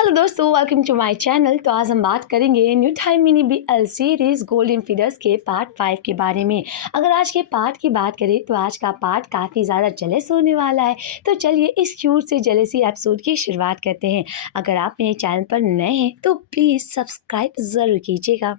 Hello दोस्तों, welcome to my channel. तो आज हम बात करेंगे new time mini BL series golden feeders के पार्ट 5 के बारे में। अगर आज के पार्ट की बात करें तो आज का पार्ट काफ़ी ज़्यादा जेलस होने वाला है। तो चलिए इस क्यूट से जेलसी एपिसोड की शुरुआत करते हैं। अगर आप मेरे चैनल पर नए हैं तो प्लीज़ सब्सक्राइब ज़रूर कीजिएगा।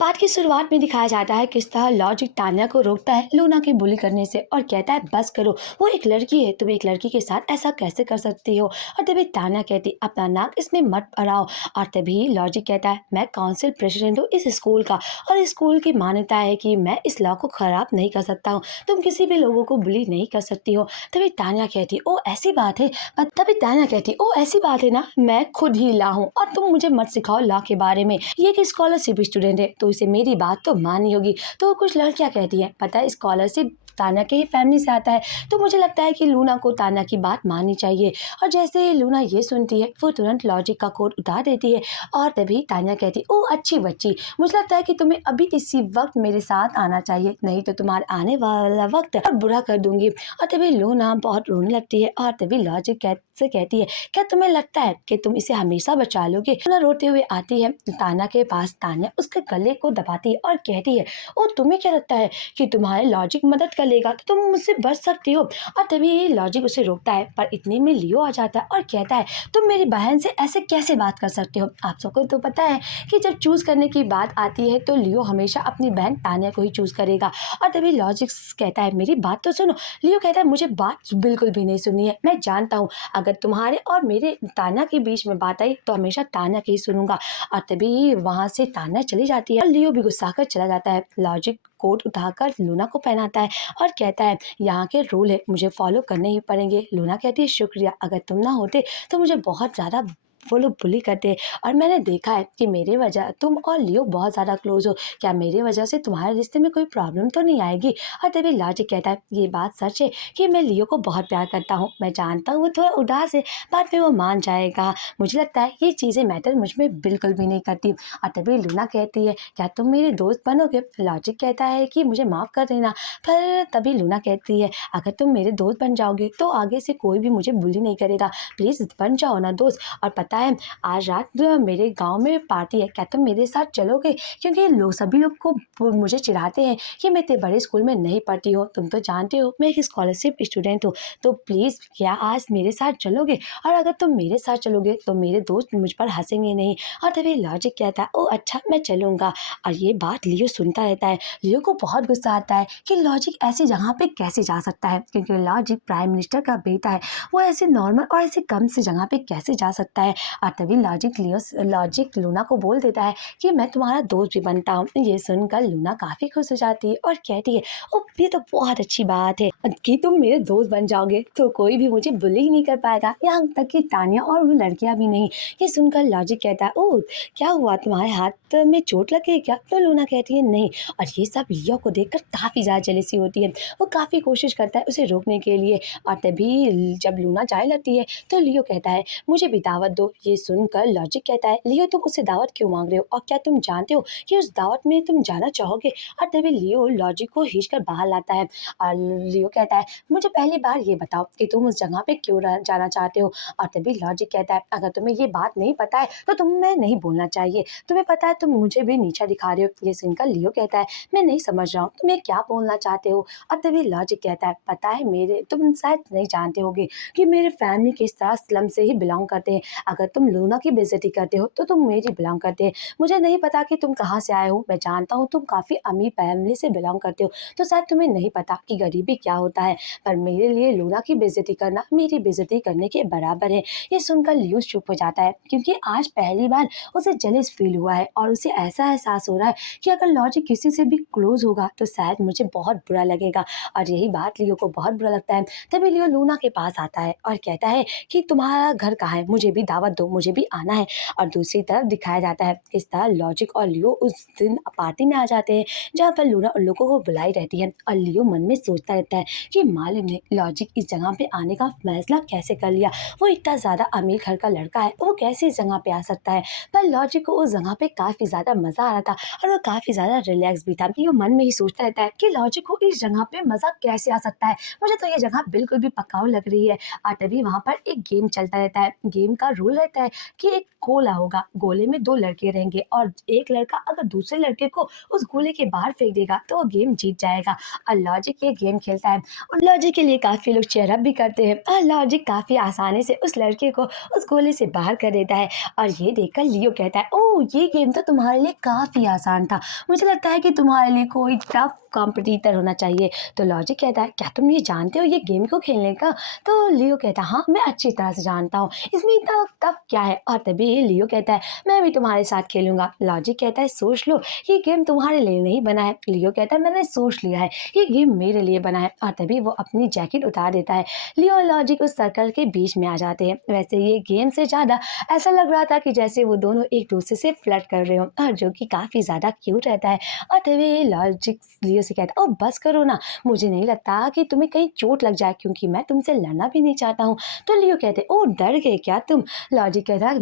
पाठ की शुरुआत में दिखाया जाता है किस तरह लॉजिक तान्या को रोकता है लूना के बुली करने से और कहता है बस करो, वो एक लड़की है, तुम एक लड़की के साथ ऐसा कैसे कर सकती हो। और तभी तान्या कहती अपना नाक इसमें मत अड़ाओ। और तभी लॉजिक कहता है मैं काउंसिल प्रेसिडेंट हूँ इस स्कूल का और इस स्कूल की मान्यता है कि मैं इस लॉ को खराब नहीं कर सकता हूँ, तुम किसी भी लोगों को बुली नहीं कर सकती हो। तभी तान्या कहती ओ ऐसी बात है। तभी तान्या कहती ओ ऐसी बात है ना, मैं खुद ही ला हूँ और तुम मुझे मत सिखाओ लॉ के बारे में, ये एक स्कॉलरशिप स्टूडेंट है तो इसे मेरी बात तो माननी होगी। तो कुछ लड़कियां कहती हैं पता है स्कॉलरशिप तान्या के ही फैमिली से आता है, तो मुझे लगता है कि लूना को तान्या की बात माननी चाहिए। और जैसे ही लूना ये सुनती है वो तुरंत लॉजिक का कोड उतार देती है। और तभी तान्या कहती ओ अच्छी बच्ची, मुझे लगता है कि तुम्हें अभी इसी वक्त मेरे साथ आना चाहिए, नहीं तो तुम्हारा आने वाला वक्त और बुरा कर दूंगी। और तभी लूना बहुत रोने लगती है और तभी लॉजिक से कहती है क्या तुम्हें लगता है कि तुम इसे हमेशा बचा लोगे। लूना रोते हुए आती है तान्या के पास। तान्या उसके गले को दबाती है और कहती है ओ तुम्हें क्या लगता है कि तुम्हारे लॉजिक मदद कर लेगा तो तुम मुझसे बच सकती हो। और तभी लॉजिक उसे रोकता है पर इतने में लियो आ जाता है और कहता है तुम मेरी बहन से ऐसे कैसे बात कर सकते हो। आप सबको तो पता है कि जब चूज करने की बात आती है तो लियो हमेशा अपनी बहन तान्या को ही चूज करेगा। और तभी लॉजिक कहता है मेरी बात तो सुनो। लियो कहता है मुझे बात बिल्कुल भी नहीं सुननी है, मैं जानता हूँ अगर तुम्हारे और मेरे तान्या के बीच में बात आई तो हमेशा तान्या की ही सुनूंगा। और तभी वहां से तान्या चली जाती है और लियो भी गुस्सा कर चला जाता है। लॉजिक कोट उठाकर लूना को पहनाता है और कहता है यहाँ के रूल है, मुझे फॉलो करने ही पड़ेंगे। लूना कहती है शुक्रिया, अगर तुम ना होते तो मुझे बहुत ज़्यादा वो लोग बुली करते। और मैंने देखा है कि मेरे वजह तुम और लियो बहुत ज़्यादा क्लोज हो, क्या मेरे वजह से तुम्हारे रिश्ते में कोई प्रॉब्लम तो नहीं आएगी। और तभी लॉजिक कहता है ये बात सच है कि मैं लियो को बहुत प्यार करता हूँ, मैं जानता हूँ वो थोड़ा उदास है, बाद में वो मान जाएगा। मुझे लगता है ये चीज़ें मैटर मुझ में बिल्कुल भी नहीं करती। और तभी लूना कहती है क्या तुम मेरे दोस्त बनोगे। लॉजिक कहता है कि मुझे माफ़ कर देना। पर तभी लूना कहती है अगर तुम मेरे दोस्त बन जाओगे तो आगे से कोई भी मुझे बुली नहीं करेगा, प्लीज़ बन जाओ ना दोस्त। और पता है आज रात मेरे गांव में पार्टी है, क्या तुम मेरे साथ चलोगे, क्योंकि लोग सभी लोग को मुझे चिढ़ाते हैं कि मैं इतने बड़े स्कूल में नहीं पढ़ती हूँ, तुम तो जानते हो मैं एक स्कॉलरशिप स्टूडेंट हूँ, तो प्लीज़ क्या आज मेरे साथ चलोगे। और अगर तुम मेरे साथ चलोगे तो मेरे दोस्त मुझ पर हंसेंगे नहीं। और तभी लॉजिक कहता है ओ अच्छा मैं चलूँगा। और ये बात लियो सुनता रहता है। लियो को बहुत गुस्सा आता है कि लॉजिक ऐसी जगह पे कैसे जा सकता है, क्योंकि लॉजिक प्राइम मिनिस्टर का बेटा है, वो ऐसे नॉर्मल और ऐसे कम से जगह पे कैसे जा सकता है। और तभी लॉजिक लूना को बोल देता है कि मैं तुम्हारा दोस्त भी बनता हूँ। ये सुनकर लूना काफ़ी खुश हो जाती है और कहती है ओ ये तो बहुत अच्छी बात है कि तुम मेरे दोस्त बन जाओगे तो कोई भी मुझे बुली ही नहीं कर पाएगा, यहाँ तक कि तान्या और वो लड़कियाँ भी नहीं। ये सुनकर लॉजिक कहता है ओ क्या हुआ, तुम्हारे हाथ में चोट लगी है क्या। तो लूना कहती है नहीं। और ये सब लियो को देखकर काफ़ी ज़्यादा जेलसी होती है, वो काफ़ी कोशिश करता है उसे रोकने के लिए। और तभी जब लूना जाए लगती है तो लियो कहता है मुझे भी दावत दो। ये सुनकर लॉजिक कहता है लियो तुम उससे दावत क्यों मांग रहे हो और क्या तुम जानते हो कि उस दावत में तुम जाना चाहोगे। और तभी लियो लॉजिक को खींच कर बाहर लाता है और लियो कहता है मुझे पहली बार ये बताओ कि तुम उस जगह पे क्यों जाना चाहते हो। और तभी लॉजिक कहता है अगर तुम्हें ये बात नहीं पता है तो तुम्हें नहीं बोलना चाहिए, तुम्हें पता है तुम मुझे भी नीचा दिखा रहे हो। ये सुनकर लियो कहता है मैं नहीं समझ रहा हूँ तुम्हें क्या बोलना चाहते हो। और तभी लॉजिक कहता है पता है मेरे तुम शायद नहीं जानते होगे कि मेरे फैमिली किस तरह स्लम से ही बिलोंग करते हैं, अगर तुम लूना की बेइज्जती करते हो तो तुम मेरी बिलोंग करते हैं। मुझे नहीं पता कि तुम कहाँ से आए हो, मैं जानता हूँ तुम काफ़ी अमीर फैमिली से बिलोंग करते हो तो शायद तुम्हें नहीं पता कि गरीबी क्या होता है, पर मेरे लिए लूना की बेइज्जती करना मेरी बेइज्जती करने के बराबर है। ये सुनकर लियो चुप हो जाता है क्योंकि आज पहली बार उसे जेलस फील हुआ है और उसे ऐसा एहसास हो रहा है कि अगर लॉजिक किसी से भी क्लोज होगा तो शायद मुझे बहुत बुरा लगेगा। और यही बात लियो को बहुत बुरा लगता है। तभी लियो लूना के पास आता है और कहता है कि तुम्हारा घर कहाँ है, मुझे भी दावत दो, मुझे भी आना है। और दूसरी तरफ दिखाया जाता है इस तरह लॉजिक और लियो उस दिन पार्टी में आ जाते हैं जहाँ पर लूना उन लोगों को बुलाई रहती है। और लियो मन में सोचता रहता है कि मालूम ने लॉजिक इस जगह पे आने का फैसला कैसे कर लिया, वो इतना ज़्यादा अमीर घर का लड़का है, वो कैसे इस जगह पे आ सकता है। पर लॉजिक को उस जगह पे काफ़ी ज़्यादा मज़ा आ रहा था और वो काफ़ी ज़्यादा रिलैक्स भी था कि वो मन में ही सोचता रहता है कि लॉजिक को इस जगह पे मज़ा कैसे आ सकता है, मुझे तो ये जगह बिल्कुल भी पकाऊ लग रही है। और तभी वहाँ पर एक गेम चलता रहता है। गेम का रूल रहता है कि एक गोला होगा, गोले में 2 लड़के रहेंगे और एक लड़का अगर दूसरे लड़के को उस गोले के बाहर फेंक देगा तो वो गेम जीत जाएगा। और लॉजिक ये गेम खेलता है और लॉजिक के लिए काफ़ी लोग चेयर अप भी करते हैं और लॉजिक काफ़ी आसानी से उस लड़के को उस गोले से बाहर कर देता है। और ये देखकर लियो कहता है, ओह! ये गेम तो तुम्हारे लिए काफ़ी आसान था। मुझे लगता है कि तुम्हारे लिए कोई टफ कॉम्पिटिटर होना चाहिए। तो लॉजिक कहता है, क्या तुम ये जानते हो ये गेम को खेलने का? तो लियो कहता है, हाँ, मैं अच्छी तरह से जानता हूँ, इसमें इतना टफ क्या है? और तभी लियो कहता है, मैं भी तुम्हारे साथ खेलूंगा। लॉजिक कहता है, सोच लो, ये गेम तुम्हारे लिए नहीं बना है। लियो कहता है, मैंने सोच लिया है, ये गेम मेरे लिए बना है। और तभी वो अपनी जैकेट उतार देता है। लियो और लॉजिक उस सर्कल के बीच में आ जाते हैं। वैसे ये गेम से ज़्यादा ऐसा लग रहा था कि जैसे वो दोनों एक दूसरे से फ्लर्ट कर रहे हो, और जो कि काफ़ी ज़्यादा क्यूट रहता है। और तभी लॉजिक लियो से कहता है, ओ बस करो ना, मुझे नहीं लगता कि तुम्हें कहीं चोट लग जाए, क्योंकि मैं तुमसे लड़ना भी नहीं चाहता हूँ। तो लियो कहते, ओ डर गए क्या तुम? लॉजिक कहता है,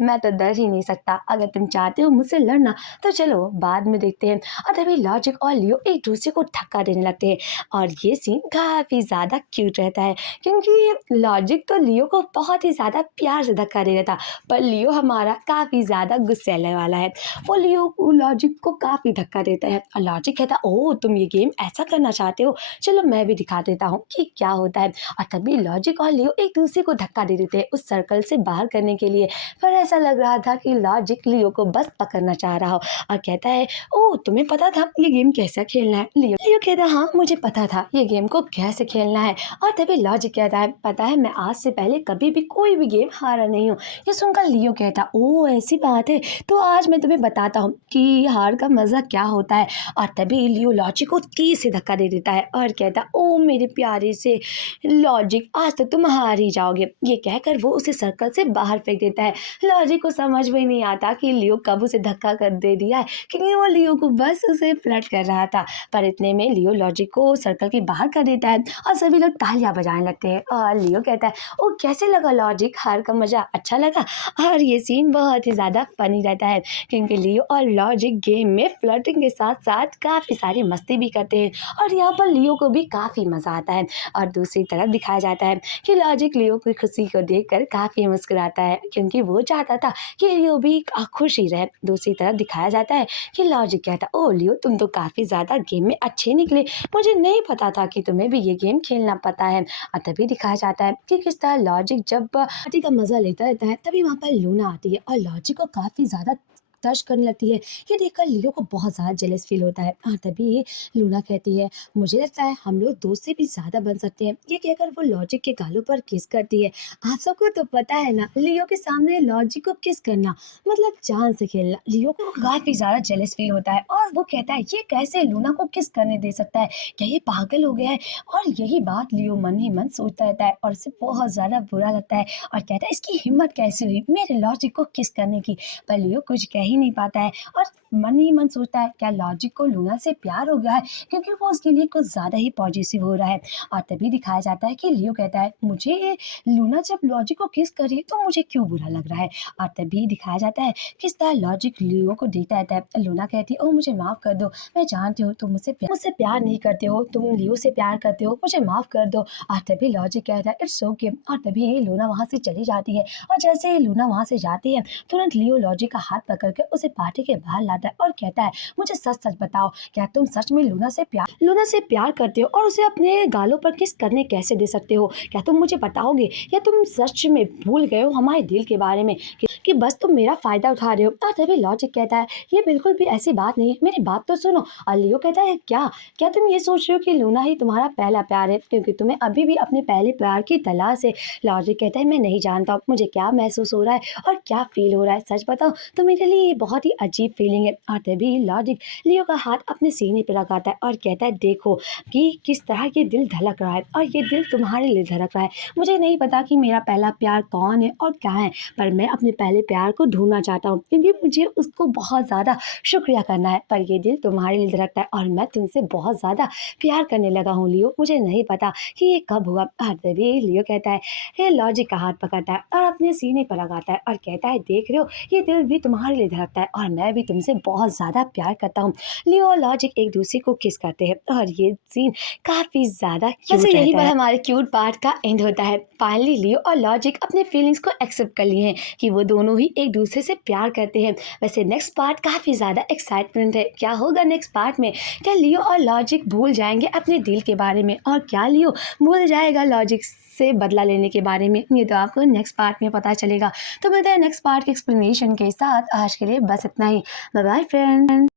मैं तो डर ही नहीं सकता, अगर तुम चाहते हो मुझसे लड़ना तो चलो बाद में देखते हैं। और तभी लॉजिक और लियो एक दूसरे को धक्का देने लगते हैं और ये सीन काफ़ी ज़्यादा क्यूट रहता है, क्योंकि लॉजिक तो लियो को बहुत ही ज़्यादा प्यार से धक्का दे रहा था, पर लियो हमारा काफ़ी ज़्यादा गुस्सैले वाला है। वो लियो को लॉजिक को काफ़ी धक्का देता है और लॉजिक कहता है, ओह तुम ये गेम ऐसा करना चाहते हो, चलो मैं भी दिखा देता हूँ कि क्या होता है। और तभी लॉजिक और लियो एक दूसरे को धक्का दे देते हैं उस सर्कल से बाहर करने के लिए, पर ऐसा लग रहा था कि लॉजिक लियो को बस पकड़ना चाह रहा हो और कहता है, ओह तुम्हें पता था ये गेम कैसा खेलना है? लियो लियो कहता है, हाँ मुझे पता था ये गेम को कैसे खेलना है। और तभी लॉजिक कहता है, पता है मैं आज से पहले कभी भी कोई भी गेम हारा नहीं हूँ। ये सुनकर लियो कहता, ओह ऐसी बात है, तो आज मैं तुम्हें बताता हूँ कि हार का मज़ा क्या होता है। और तभी लियो लॉजिक को तेज से धक्का दे देता है और कहता, ओ मेरे प्यारे से लॉजिक, आज तो तुम हार ही जाओगे। ये कहकर वो उसे सर्कल से बाहर फेंक देता है। लॉजिक को समझ में नहीं आता कि लियो कब उसे धक्का कर दे दिया है, क्योंकि वो लियो को बस उसे फ्लर्ट कर रहा था। पर इतने में लियो लॉजिक को सर्कल के बाहर कर देता है और सभी लोग तालियां बजाने लगते हैं। और लियो कहता है, ओ कैसे लगा लॉजिक, हार का मज़ा अच्छा लगा? और ये सीन बहुत ही ज़्यादा फनी रहता है, क्योंकि लियो और लॉजिक गेम में फ्लर्टिंग के साथ साथ काफ़ी सारी मस्ती भी करते हैं और यहाँ पर लियो को भी काफ़ी मज़ा आता है। और दूसरी तरफ दिखाया जाता है कि लॉजिक लियो की खुशी को देखकर काफ़ी मुस्कुराता है, क्योंकि वो चाहता था कि लियो भी खुश ही रहे। दूसरी तरफ दिखाया जाता है कि लॉजिक कहता, ओ लियो तुम तो काफ़ी ज़्यादा गेम में अच्छे निकले, मुझे नहीं पता था कि तुम्हें भी ये गेम खेलना पता है। और तभी दिखाया जाता है कि किस तरह लॉजिक जब पार्टी का मज़ा लेता रहता है, तभी वहाँ पर लूना आती है और लॉजिक को काफ़ी ज़्यादा टच करने लगती है। ये देखकर लियो को बहुत ज़्यादा जेलस फील होता है और तभी लूना कहती है, मुझे लगता है हम लोग दोस्त से भी ज़्यादा बन सकते हैं। ये कहकर वो लॉजिक के गालों पर किस करती है। आप सबको तो पता है ना, लियो के सामने लॉजिक को किस करना मतलब जान से खेलना। लियो को काफ़ी ज़्यादा जेलस फील होता है और वो कहता है, ये कैसे लूना को किस करने दे सकता है, क्या ये पागल हो गया है? और यही बात लियो मन ही मन सोचता रहता है और उसे बहुत ज़्यादा बुरा लगता है और कहता है, इसकी हिम्मत कैसे हुई मेरे लॉजिक को किस करने की? पर लियो कुछ कह ही नहीं पाता है और मन ही मन सोचता है, क्या लॉजिक को लूना से प्यार हो गया है, क्योंकि वो उसके लिए कुछ ज़्यादा ही पॉजिटिव हो रहा है। और तभी दिखाया जाता है कि लियो कहता है, मुझे लूना जब लॉजिक को किस कर रही है तो मुझे क्यों बुरा लग रहा है। और तभी दिखाया जाता है किस तरह लॉजिक लियो को देखता रहता है। लूना कहती है, ओ मुझे माफ़ कर दो, मैं जानती हूँ तुम मुझसे प्यार नहीं करते हो, तुम लियो से प्यार करते हो, मुझे माफ़ कर दो। और तभी लॉजिक कहता है, इट्स ओके। और तभी लूना वहाँ से चली जाती है और जैसे ही लूना वहाँ से जाती है, तुरंत लियो लॉजिक का हाथ पकड़ के उसे पार्टी के बाहर लाता है और कहता है, मुझे सच सच बताओ, क्या तुम सच में लूना से प्यार करते हो और उसे अपने गालों पर किस करने कैसे दे सकते हो? क्या तुम मुझे बताओगे, या तुम सच में भूल गए हो हमारे दिल के बारे में कि बस तुम मेरा फ़ायदा उठा रहे हो? और तभी लॉजिक कहता है, ये बिल्कुल भी ऐसी बात नहीं है, मेरी बात तो सुनो। और लियो कहता है, क्या तुम ये सोच रहे हो कि लूना ही तुम्हारा पहला प्यार है, क्योंकि तुम्हें अभी भी अपने पहले प्यार की तलाश है? लॉजिक कहता है, मैं नहीं जानता मुझे क्या महसूस हो रहा है और क्या फील हो रहा है, सच बताओ तो मेरे लिए ये बहुत ही अजीब फीलिंग है। और तभी लॉजिक लियो का हाथ अपने सीने पर लगाता है और कहता है, देखो कि किस तरह ये दिल धड़क रहा है और ये दिल तुम्हारे लिए धड़क रहा है। मुझे नहीं पता कि मेरा पहला प्यार कौन है और क्या है, पर मैं अपने पहले वाले प्यार को ढूँढना चाहता हूँ, क्योंकि मुझे उसको बहुत ज़्यादा शुक्रिया करना है, पर ये दिल तुम्हारे लिए धड़कता है और मैं तुमसे बहुत ज़्यादा प्यार करने लगा हूँ लियो। मुझे नहीं पता कि ये कब हुआ। और तभी लियो कहता है, ये लॉजिक का हाथ पकड़ता है और अपने सीने पर लगाता है और कहता है, देख रहे हो, ये दिल भी तुम्हारे लिए धड़कता है और मैं भी तुमसे बहुत ज़्यादा प्यार करता हूँ। लियो और लॉजिक एक दूसरे को किस करते हैं और ये सीन काफ़ी ज़्यादा क्यूट वैसे यहीं रहता पर है। हमारे क्यूट पार्ट का एंड होता है। फाइनली लियो और लॉजिक अपने फीलिंग्स को एक्सेप्ट कर लिए हैं कि वो दोनों ही एक दूसरे से प्यार करते हैं। वैसे नेक्स्ट पार्ट काफ़ी ज़्यादा एक्साइटमेंट है। क्या होगा नेक्स्ट पार्ट में? क्या लियो और लॉजिक भूल जाएंगे अपने दिल के बारे में, और क्या लियो भूल जाएगा लॉजिक से बदला लेने के बारे में? ये तो आपको नेक्स्ट पार्ट में पता चलेगा। तो मिलते हैं नेक्स्ट पार्ट के एक्सप्लेनेशन के साथ। आज के लिए बस इतना ही। Bye bye friend.